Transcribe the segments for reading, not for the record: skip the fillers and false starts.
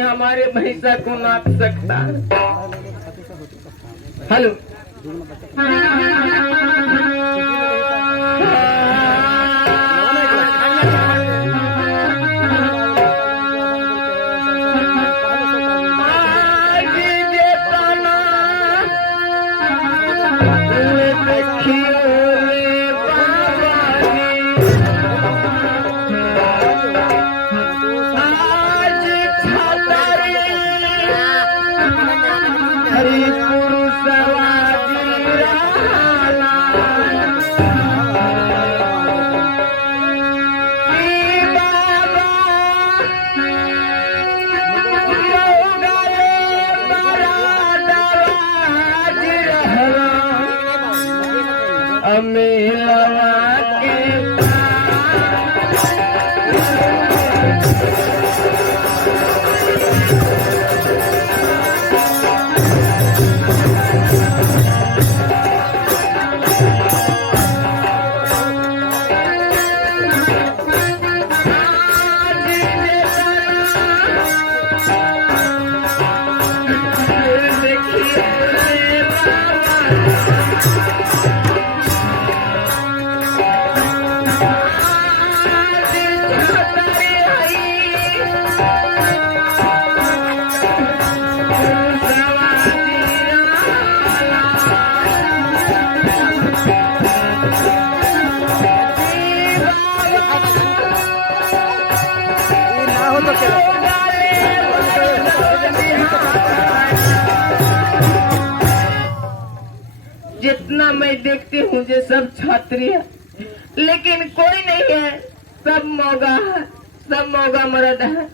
हमारे भैंसा को नाप सकता। हेलो जितना मैं देखती हूँ ये सब छात्री है, लेकिन कोई नहीं है, सब मौगा है, सब मौगा मर्द है।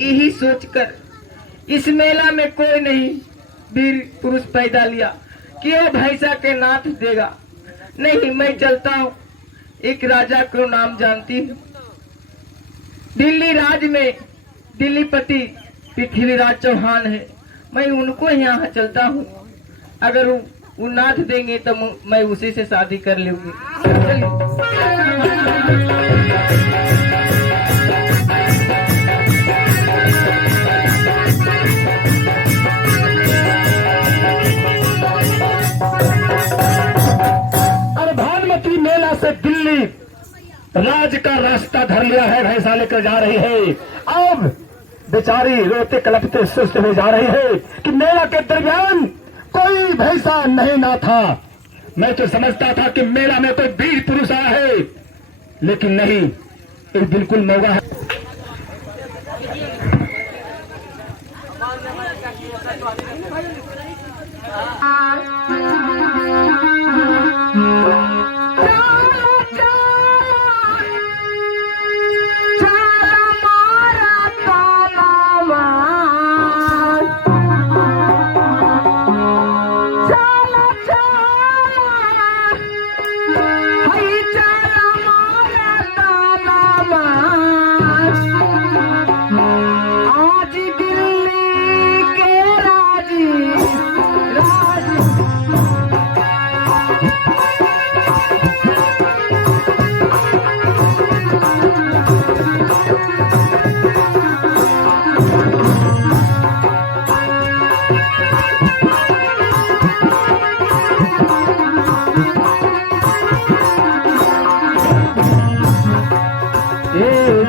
यही सोचकर इस मेला में कोई नहीं वीर पुरुष पैदा लिया कि वो भैंसा के नाथ देगा। नहीं, मैं चलता हूँ। एक राजा को नाम जानती हूँ, दिल्ली राज में दिल्लीपति पृथ्वीराज चौहान है। मैं उनको यहाँ चलता हूँ, अगर वो नाथ देंगे तो मैं उसी से शादी कर लूंगी। से दिल्ली राज का रास्ता धर लिया है, भैंसा लेकर जा रही है। अब बेचारी रोते कलपते सुस्त हो जा रही है कि मेला के दरमियान कोई भैंसा नहीं ना था। मैं तो समझता था कि मेला में कोई वीर पुरुष आया है, लेकिन नहीं, ये बिल्कुल मौगा है।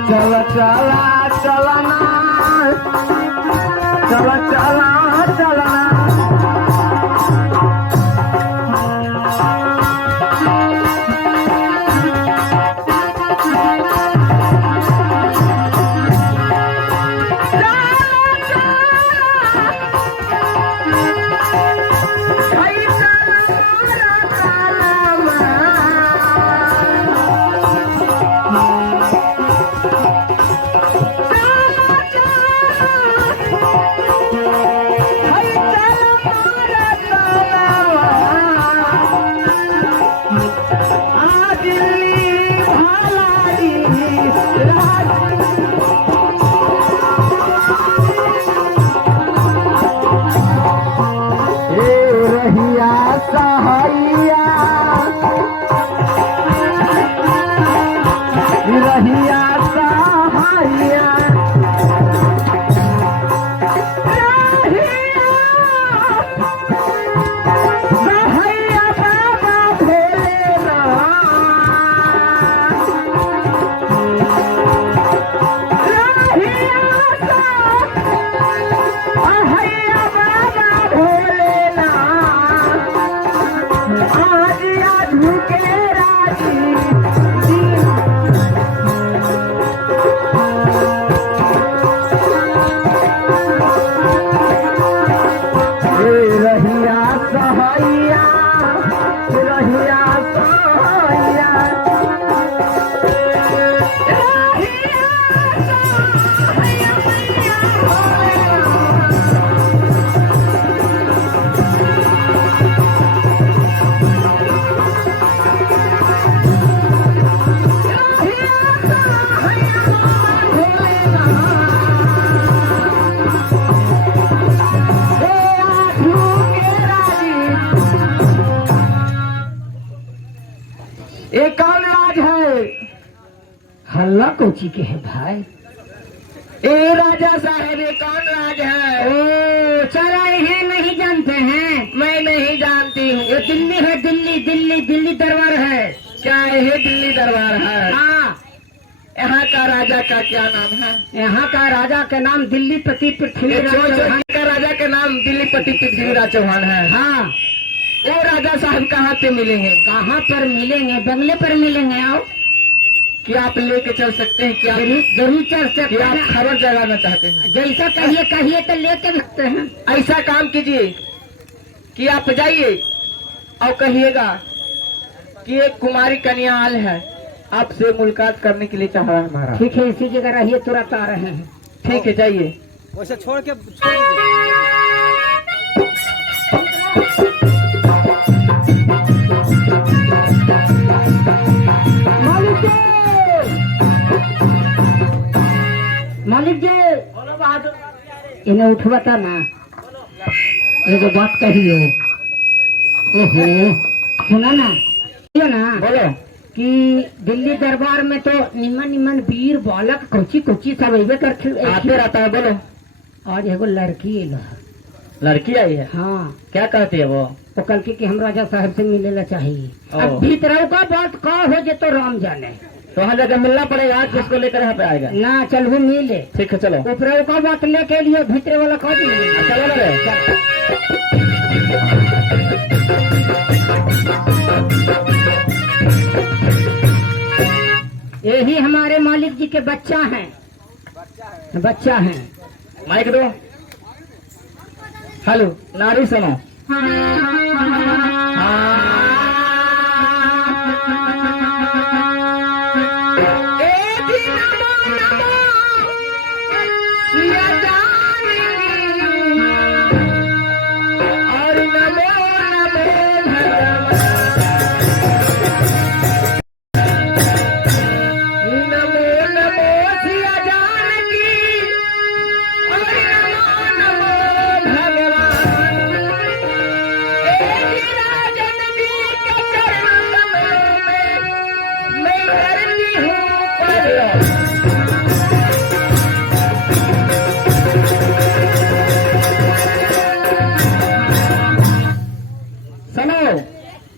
चला चला चलना, चला चला चलना। रहिया सहाइया, सहाइया बाबा भोलेनाथ, आज आधू के राजी रहिया सहाइया, रहिया सहाइया, ये कौन राज है? हल्ला कोची के है भाई? ए राजा साहब, ये कौन राज है? ओ चला है, नहीं जानते हैं? मैं नहीं जानती हूँ। ये दिल्ली है, दिल्ली दिल्ली दिल्ली दरबार है। क्या ये दिल्ली दरबार है? हाँ। यहाँ का राजा का क्या नाम है? यहाँ का राजा का नाम दिल्ली पति पृथ्वीराज चौहान का राजा का नाम दिल्ली पति पृथ्वीराज चौहान है। हाँ। वो राजा साहब कहाँ पे मिलेंगे? कहाँ पर मिलेंगे? बंगले पर मिलेंगे। आओ, क्या आप लेके चल सकते हैं? क्या जरूर चल सकते हैं। आप खबर जगाना चाहते हैं? जैसा कहिए कहिए तो लेके सकते हैं। ऐसा काम कीजिए कि आप जाइए और कहिएगा कि एक कुमारी कन्याल है, आपसे मुलाकात करने के लिए चाह रहा है हमारा। ठीक है, इसी जगह रहिए, तुरंत आ रहे हैं। ठीक है, जाइए। वैसे छोड़ के मालिक जी, इन्हें उठवाता ना, एगो बात कहियो। ओहो, सुना ना, बोलो कि दिल्ली दरबार में तो निमन निमन वीर बालक कोची कोची सब अबे करते आते रहता है। बोलो, आज एगो लड़की लड़की आई है। हाँ। क्या कहती है वो? कल की हम राजा साहब से मिलेला चाहिए। अब भीतरों का बात का हो जे तो राम जाने। तो वहाँ जगह मिलना पड़ेगा। आज किसको लेकर यहाँ पे आएगा? ना, चल वो मिले। ठीक है, चलो। ऊपर का बात लेके लिए भीतरे वाला कौन? चलो यही हमारे मालिक जी के बच्चा हैं। बच्चा है। माइक दो। हेलो, नारी सुनो।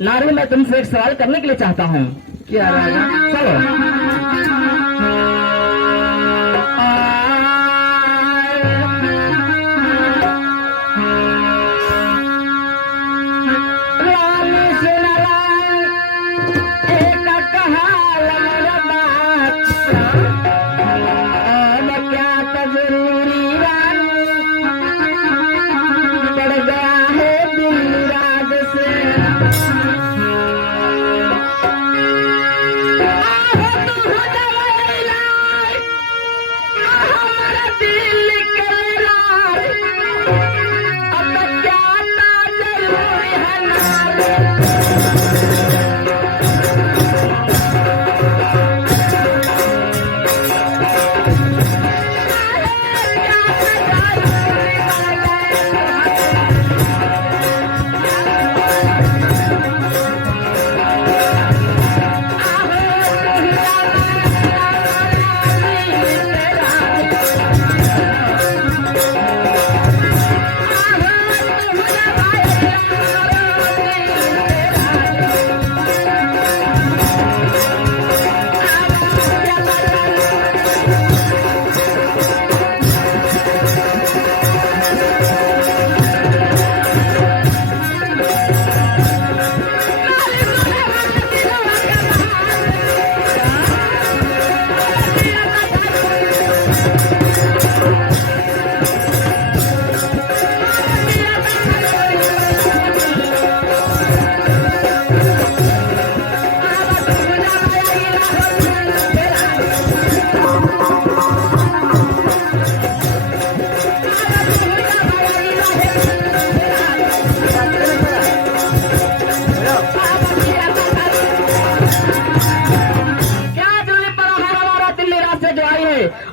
नारी, मैं तुमसे एक सवाल करने के लिए चाहता हूँ। क्या राजा? चलो। रानी सुनला एक कहाल मेरा बात, अब क्या तो जरूरी रानी पड़ गया है दिल राज से।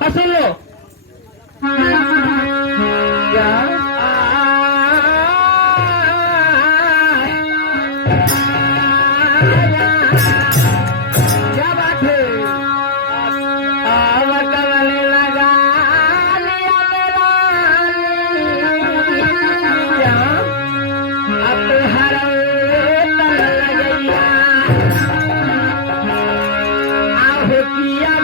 और सुन लो, क्या? क्या बात है? आव कवन लगा लिया रानी, क्या? अब हर तन लगैया, आव किया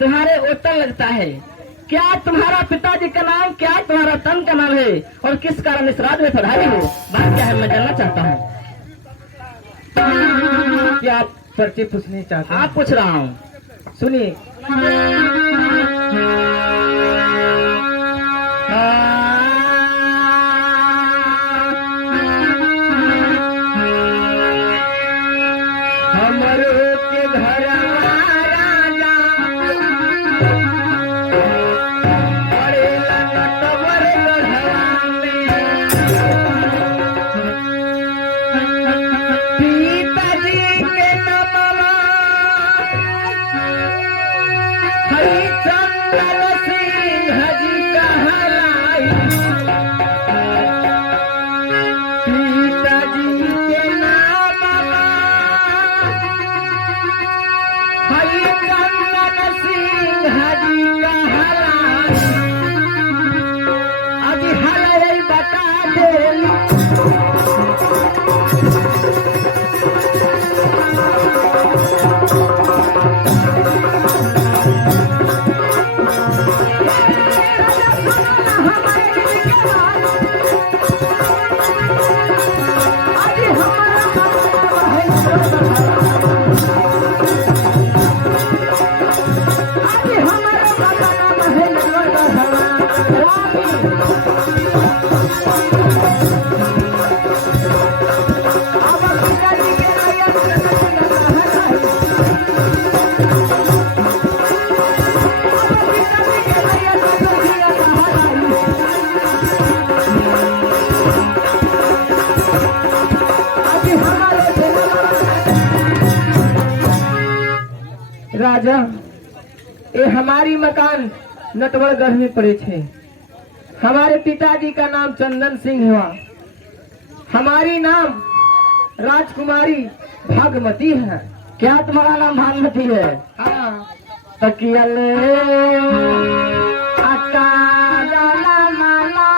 तुम्हारे उत्तर लगता है। क्या तुम्हारा पिताजी का नाम, क्या तुम्हारा तन का नाम है, और किस कारण इस राज में पधारी हो? बात क्या है, मैं जानना चाहता हूँ। क्या आप पर्ची पूछनी चाहते हैं? आप पूछ रहा हूँ, सुनिए। हमरो के घर राजा पड़ेला नटवर गढ़वा में, पिताजी के नमवा हरिचंदन राजा, ये हमारी मकान नटवरगढ़ में पड़े थे। हमारे पिताजी का नाम चंदन सिंह हुआ, हमारी नाम राजकुमारी भागमती है। क्या तुम्हारा नाम भागमती है? हाँ, तकियले अकाला माला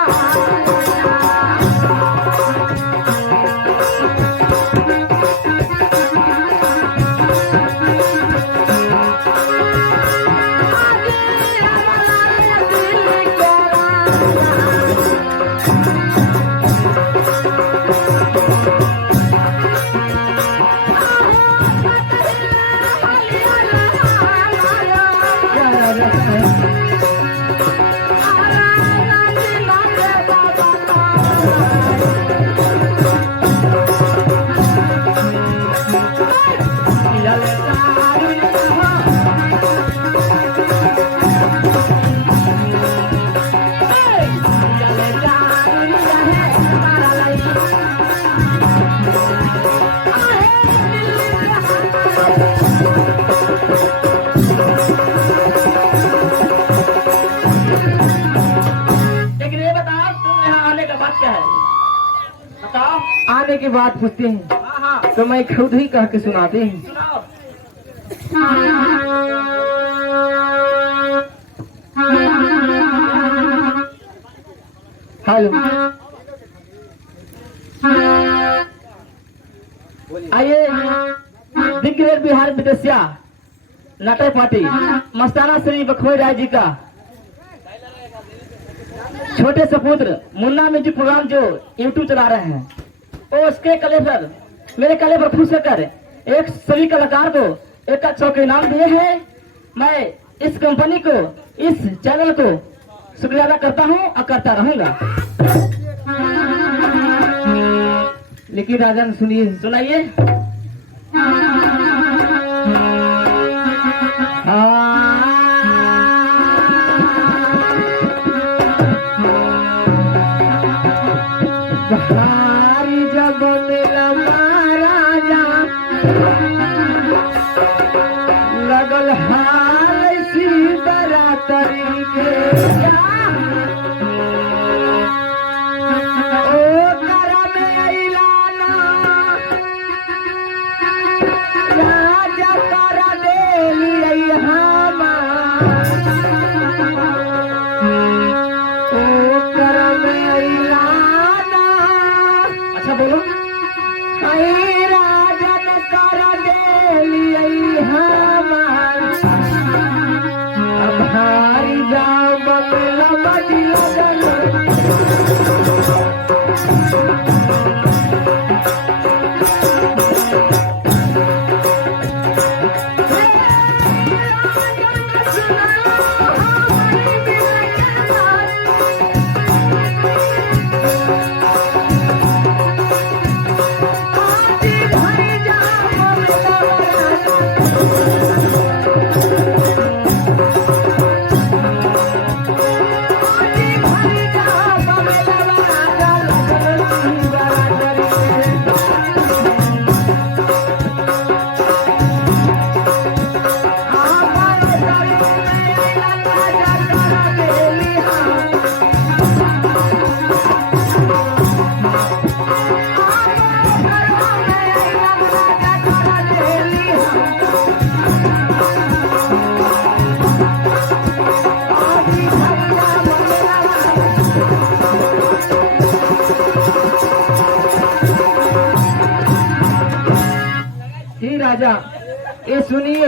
आने की बात पूछते हैं तो मैं खुद ही कह के सुनाते हैं। हेलो, आइए दिग्विजय बिहार विदेशिया नाटक पार्टी मस्ताना श्री बखोई राय जी का छोटे सपुत्र मुन्ना म्यूजिक प्रोग्राम जो यूट्यूब चला रहे हैं, और उसके कले पर मेरे कले पर खुश होकर एक सभी कलाकार को एक अच्छा इनाम दिए हैं। मैं इस कंपनी को, इस चैनल को शुक्रिया अदा करता हूं और करता रहूंगा। लेकिन राजन सुनिए, सुनाइए। बहारी जब मिला महाराजा लगल हाल सी बरातरी के, ओ करम ऐलाना राजा कर देली हमा, ओ करम ऐलाना अच्छा बोलो। आई राजन कर देली हमार, अब हारी जाओ बगला बजी लगन। राजा, ये सुनिए,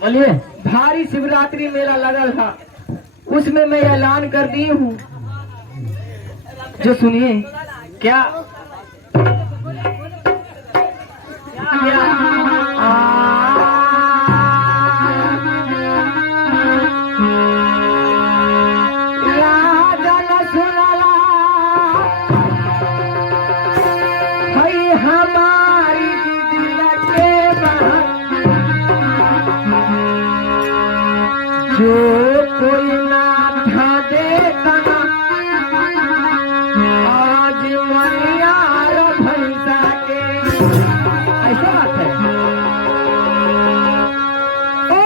बोलिए। भारी शिवरात्रि मेला लगा था, उसमें मैं ऐलान कर दी हूँ, जो सुनिए। क्या? राजन सुनला हई हमारी दिल के बहन, जो कोई ना था देता आज मनियार भैंसा के। ऐसा बात है। ओ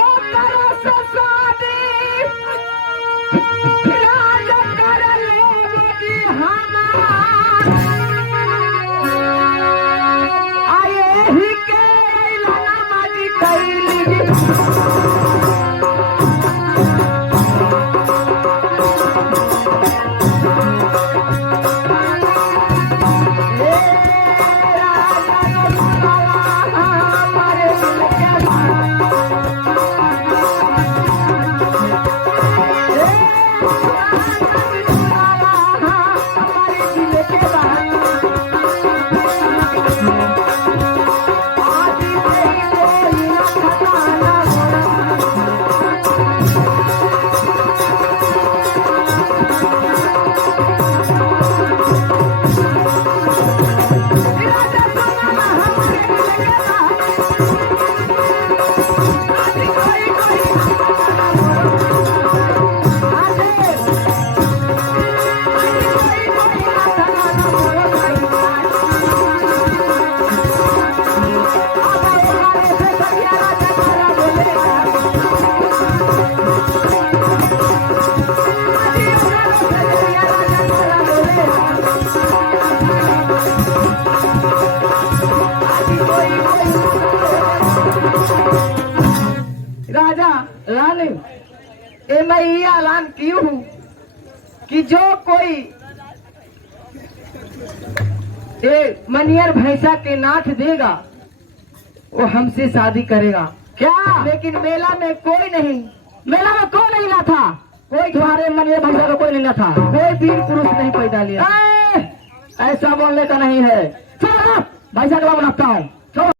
राजा रानी, ए मैं ये ऐलान की हूँ कि जो कोई ए मनियर भैंसा के नाथ देगा वो हमसे शादी करेगा। क्या लेकिन मेला में कोई नहीं, मेला में कौन नहीं ना था? कोई तुम्हारे मन में भैया का कोई नहीं ना था? कोई वीर पुरुष नहीं पैदा लिया। ऐसा बोलने का नहीं है। चलो भैया का नाम रखता हूँ।